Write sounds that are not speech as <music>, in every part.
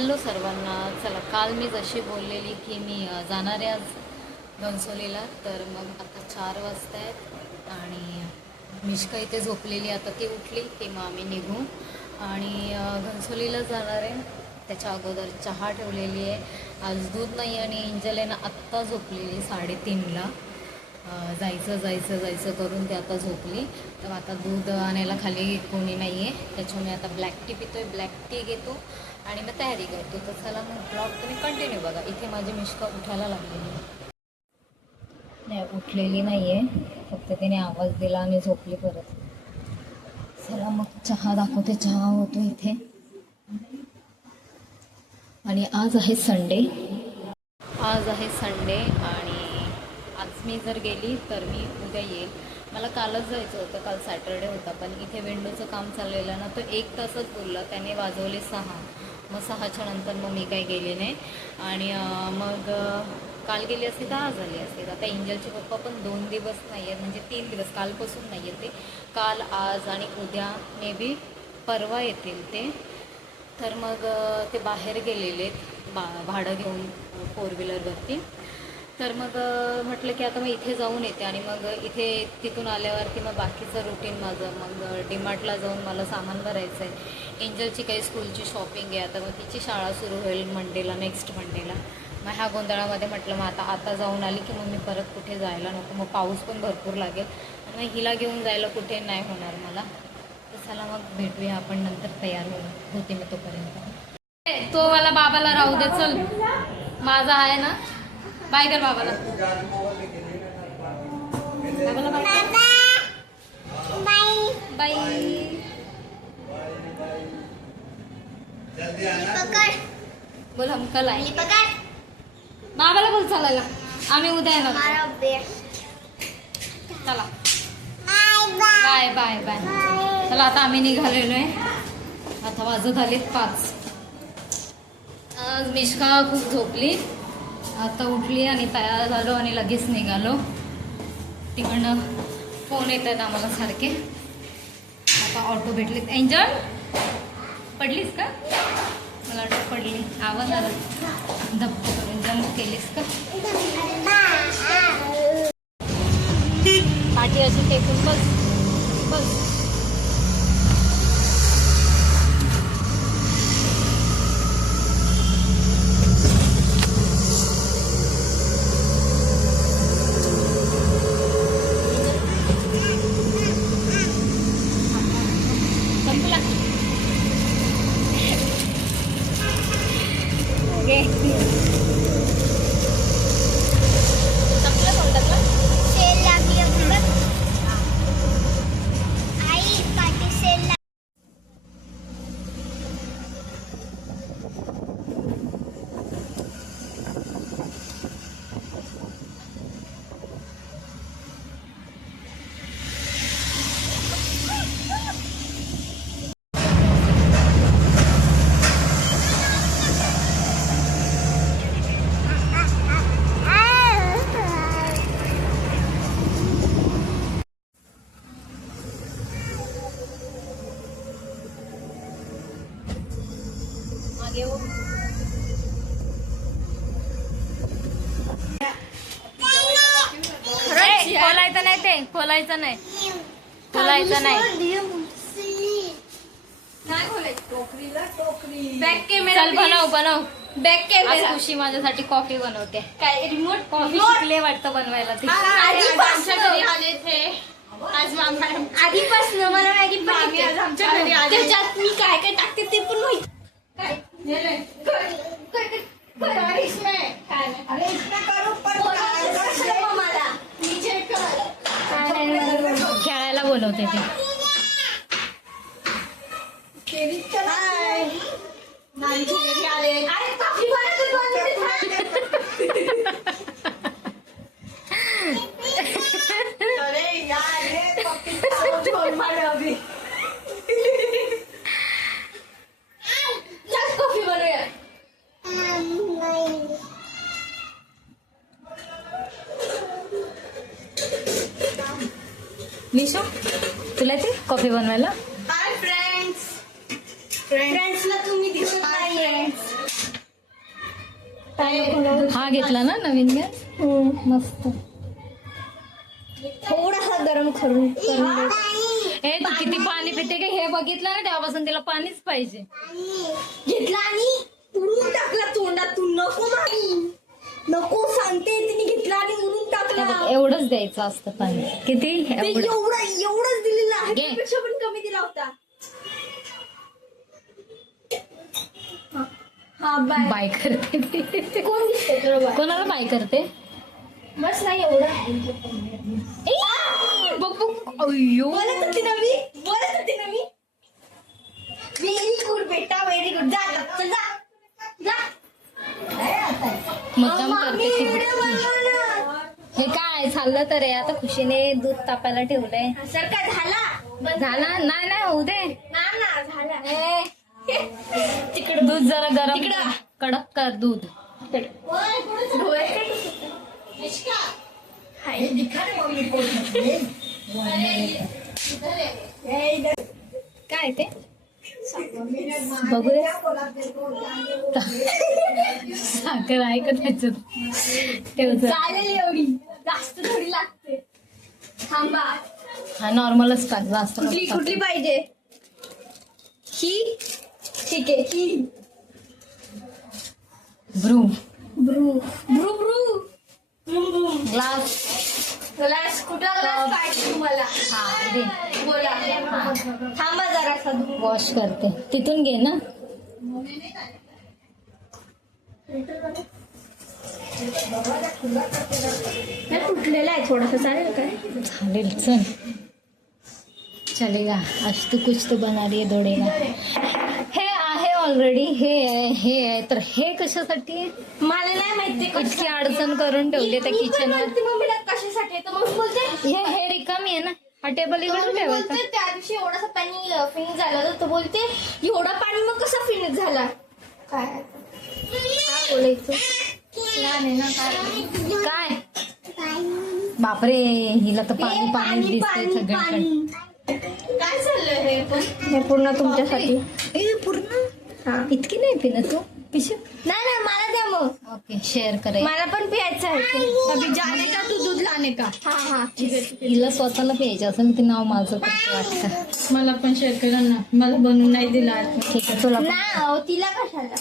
Hello सर्वांना. चला काल मी जशी बोललेली की मी जाणार आहे आज घनसोलीला तर मग आता चार वाजता आहेत आणि मिश्का इथे झोपलेली आता ती उठली की मग आम्ही निघू. आणि घनसोलीला जाणार आहे. त्याच्या अगोदर चहा ठेवलेली आहे. आज दूध नाही आणि इंजलेनं आहे ना आत्ता झोपलेली साडेतीनला. जायचं जायचं जायचं करून ते आता झोपली. तर आता दूध आणायला खाली कोणी नाही आहे त्याच्यामुळे आता ब्लॅक टी पितोय. ब्लॅक टी घेतो आणि मग तयारी करतो. तर चला मग ब्लॉग तुम्ही कंटिन्यू बघा. इथे माझी मिश्का उठायला लागलेली नाही उठलेली नाही आहे फक्त तिने आवाज दिला आणि झोपली परत. चला मग चहा दाखवते. चहा होतो इथे. आणि आज आहे संडे आज आहे संडे आणि मी जर गेली तर मी उद्या येईल. मला कालच जायचं होतं काल सॅटरडे होता पण इथे विंडोचं काम चाललेलं ना तो एक तासच बोलला. त्याने वाजवले सहा. मग सहाच्या नंतर मग मी काही गेले नाही. आणि मग काल गेली असते दहा आज असते. आता एंजलचे पप्पा पण दोन दिवस नाही आहेत म्हणजे तीन दिवस कालपासून नाही आहेत ते. काल आज आणि उद्या मे बी परवा येतील ते. तर मग ते बाहेर गेलेले बा भाडं घेऊन फोर व्हीलरवरती तर मग म्हटलं की आता मग इथे जाऊन येते आणि मग इथे तिथून आल्यावरती मग बाकीचं रुटीन माझं. मग डीमार्टला जाऊन मला सामान भरायचं आहे. एंजलची काही स्कूलची शॉपिंग आहे. आता मग तिची शाळा सुरू होईल मंडेला नेक्स्ट मंडेला. मग ह्या गोंधळामध्ये म्हटलं मग आता आता जाऊन आली की मग मी परत कुठे जायला नको? मग पाऊस पण भरपूर लागेल. आणि मग हिला घेऊन जायला कुठे नाही होणार मला. तर चला मग भेटूया आपण नंतर तयार होऊ होते मी तोपर्यंत. तो मला बाबाला राहू दे चल. माझा आहे ना? बाय कर बाबाला. बाबाला बाय बाय बोल हम कल आए बाबाला बोल चालायला. आम्ही उद्या येणार. चला. बाय बाय बाय चला आता आम्ही निघालेलो आहे. आता वाजत आलेत पाच. आज मिश्का खूप झोपली. आता उठली आणि तयार झालो आणि लगेच निघालो. तिकडनं फोन येत आहेत आम्हाला सारखे. आता ऑटो भेटलेत. एंजल पडलीस का? मला वाटतं पडली. आवाज आला. धप्प करून जम्प केलीस का? पाठी अशी टेकून बस. बस. खोलायचं नाही ते खोलायचं नाही खोलायचं नाही बॅक कॅमेरा चल बनव बनव बॅक आज कॅमेरा खुशी माझ्यासाठी कॉफी बनवते काय रिमोट कॉफी शिकले वाटतं बनवायला ती आधीपासून आले ते आज मामा आधीपासून मला मॅगी पण आज आमच्या घरी आले त्याच्यात मी काय काय टाकते ते पण माहीत काय काय- काय- काय- अरे इसमें काय नाही. अरे इसमें करू पण काय कसं मामाला नीचे कर खेळायला बोलवते ते हाय. नानीच्या घरी आले अरे कॉफी बनवते बनवते अरे यार ये कॉफी छोड़ मारे अभी चल कॉफी बनवूया निशा तुला येते कॉफी बनवायला? हाय फ्रेंड्स फ्रेंड्सला तुम्ही दिसत नाहीये. हा घेतला ना नवीन गॅस मस्त. थोडासा गरम करून. हे तू किती पाणी पिते का हे बघितलं ना तेव्हापासून तिला पाणीच पाहिजे. घेतला आणि उडून टाकला तोंडात. तू नको एवढंच द्यायचं असतं पाणी. किती? ते एवढं. एवढा एवढंच दिलेला आहे. घे. त्यापेक्षा पण कमी दिला होता. हा. हा बाय. बाय करते. ती. कोण दिसतंय तुला बाय? कोणाला बाय करते? बस नाही एवढं. बघ बघ. अय्यो. बोलत होती ना मी? बोलत होती ना मी? व्हेरी गुड बेटा व्हेरी गुड जा आता, चल जा. जा मुद्दाम मामी, करते ती व्हिडिओ बुक्की. बनव ना. हे काय चाललं तर आहे. आता खुशीने दूध तापायला ठेवलंय. सर काय झाला? झाला नाही नाही होऊ दे. ना ना झाला. तिकडे दूध जरा गरम तिकडं. कडक कर दूध. हाय. काय ते? बघू दे. साखर आहे का त्याच्यात? ठेव जरा. चालेल एवढी. जास्त थोडी लागते. थांबा. हा नॉर्मलच टाक जास्त कुठली नको कुठली पाहिजे? ही? ठीक आहे ही. Bru. Bru. Bru Bru. Bru Bru glass. Glass कुठला ग्लास पाहिजे तुम्हाला? हा दे. बोला. थांबा जरा साधू वॉश करते. तिथून घे ना. तुटलेला आहे थोडासा. चालेल काय चालेल चल. चलेगा. आज तू कुछ तो बना रही है दौड़ेगा. हे आहे ऑलरेडी हे आहे हे आहे. तर हे कशासाठी? आहे? मला नाही माहिती इतकी अडचण करून ठेवली त्या किचन वर. मम्मीला कशासाठी आहे? तर मग बोलते. हे हे रिकामी आहे ना. हा टेबल इकडून मम्मी ठेवायचा. बोलते त्या दिवशी एवढासा पाणी फिनिश झाला तर तो बोलते एवढा पाणी मग कसा फिनिश झाला? काय? काय बोलायचं? काय? बापरे हिला तर पाणी पाणी दिसतंय सगळीकडे. पाणी. काय चाललंय हे पण? हे पूर्ण तुमच्यासाठी. ए, पूर्ण? हा. इतकी नाही पिणं तू? पिशू नाही नाही मला द्या मग. ओके शेअर करे मला पण प्यायचं आहे. ते. अभी जाने का तू दूध लाने का हा हा. हिला स्वतःला प्यायचं असेल ते नाव माझं करते वाटतं. मला पण शेअर करा ना. मला बनवून नाही दिला. ठीक आहे तुला तिला कशाला?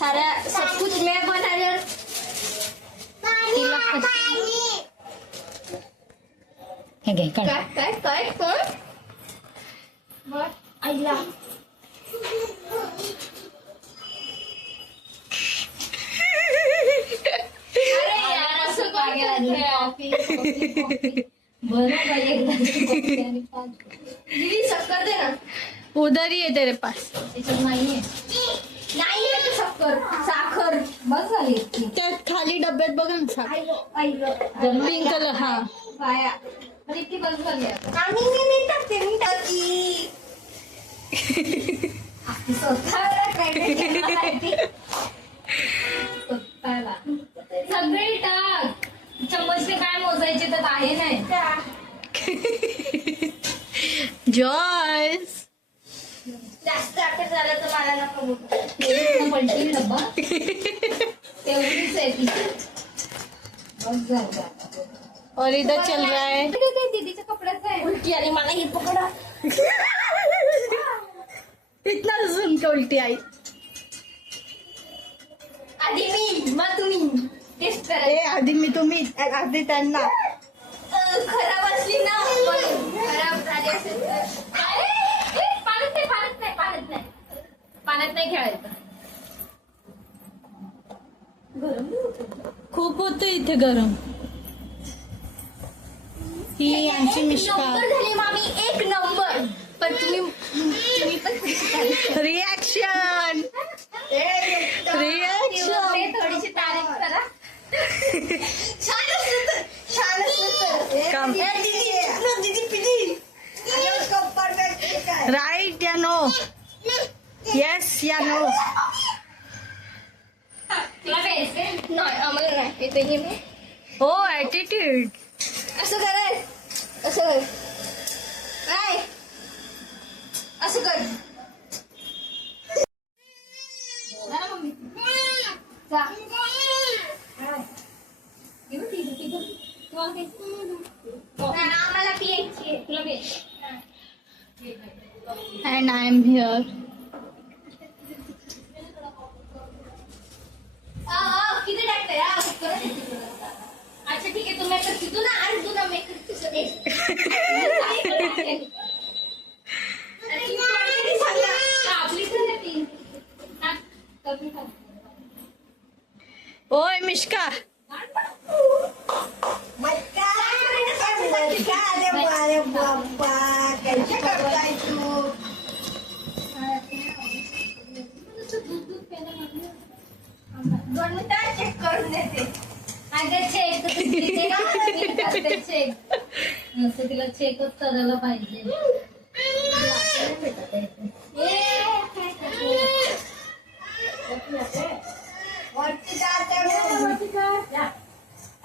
सारा सब कुछ मैं बना रही हूँ. घे काढ काय काय काय कोण बर आईला अरे यार, असं का केलं? बरं बाई, एकदाची कॉफी आणि पाच. दीदी शक्कर दे ना उधर ही है तेरे पास त्याच्यात नाहीये नाही आहे ते शक्कर साखर. बस झाली. इतकी त्या खाली डब्यात बघा ना साखर. आई गं, आई गं. पिंक कलर हा. बाया. पण इतकी बस झाली आता. आणि मी मी टाकते मी टाकी स्वतःला काय काय करण्यासाठी. स्वतःला. सगळी टाक. चम्मचने काय मोजायचे तर आहे नाही. जॉयस जास्त झालं तर मला नको बोलू. तेवढीच पलटी डब्बा. तेवढीच आहे ती. और इधर चल रहा है. दीदीच्या कपड्याचं आहे उलटी आली मला ही पकडा. इतना सुन के उल्टी आई? आधी मी मग तुम्ही. टेस्ट करा. ए आधी मी तुम्ही आधी त्यांना. खराब असली ना खराब झाली असेल तर ए, ए, पाण्यात नाही पाण्यात नाही पाण्यात नाही पाण्यात नाही खेळायचं. खूप होतं इथे गरम. ही मिष्का नंबर झाली मामी एक नंबर पण तुम्ही तुम्ही पण रिॲक्शन रिॲक्शन थोडीशी तारीफ करा. राईट या no Yes, yeah, no. No, Amal na. Ito yung Oh, attitude. Asal ka rin. Asal ka rin. Ay! Asal ka rin. And I'm here. किती टाकते अच्छा ठीक आहे तू मेकअप तू ना आणि तू ना मेकअप ओय मिष्का चेक चेक तिला चेकच करायला पाहिजे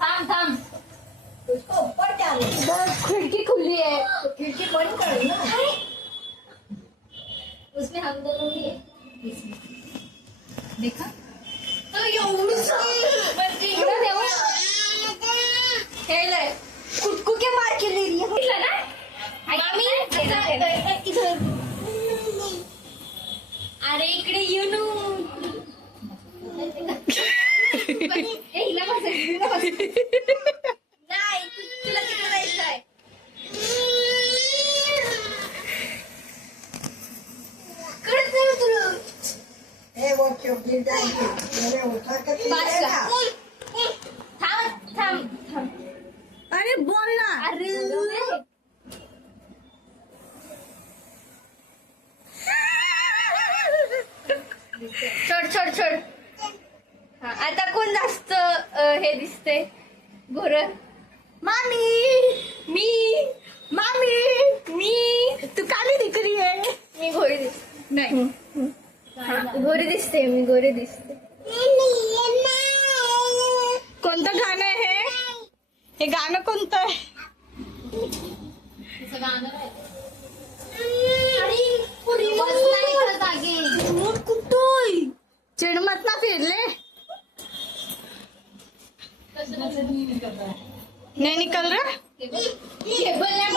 थांब थांब खिड़की खुली है खिड़की बंद कर ना उसमें हम दोनों भी है। देखा तो एवढं देऊ हे लय कुटकुके मार केली. अरे इकडे येऊ ए हिला बसायचं हिला बसायचं नाही तू- तुला तिकडे जायचं आहे. कळत नाही हो तुला बाजूला. थांब थांब थांब अरे बोल ना अरे छोड छोड छोड हा, आता कोण जास्त अ, हे दिसते गोर मामी मी मामी मी तू काली दिकरी आहे मी गोरी दिसते नाही हा, गोरी दिसते मी गोरी दिसते. कोणतं गाणं आहे हे? हे गाणं कोणतं आहे? चिडमत ना फिरले. नाही निकल रे. केबल नाही?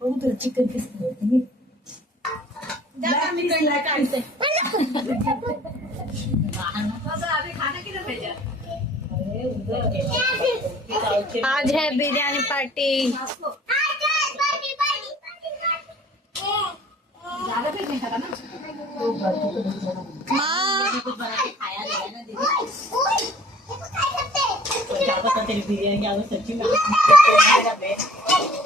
बघू तुला चिकन पीस आज है बिर्याणी पार्टी। तेरी बिर्याणी की आवश्यक सच्ची में। <laughs>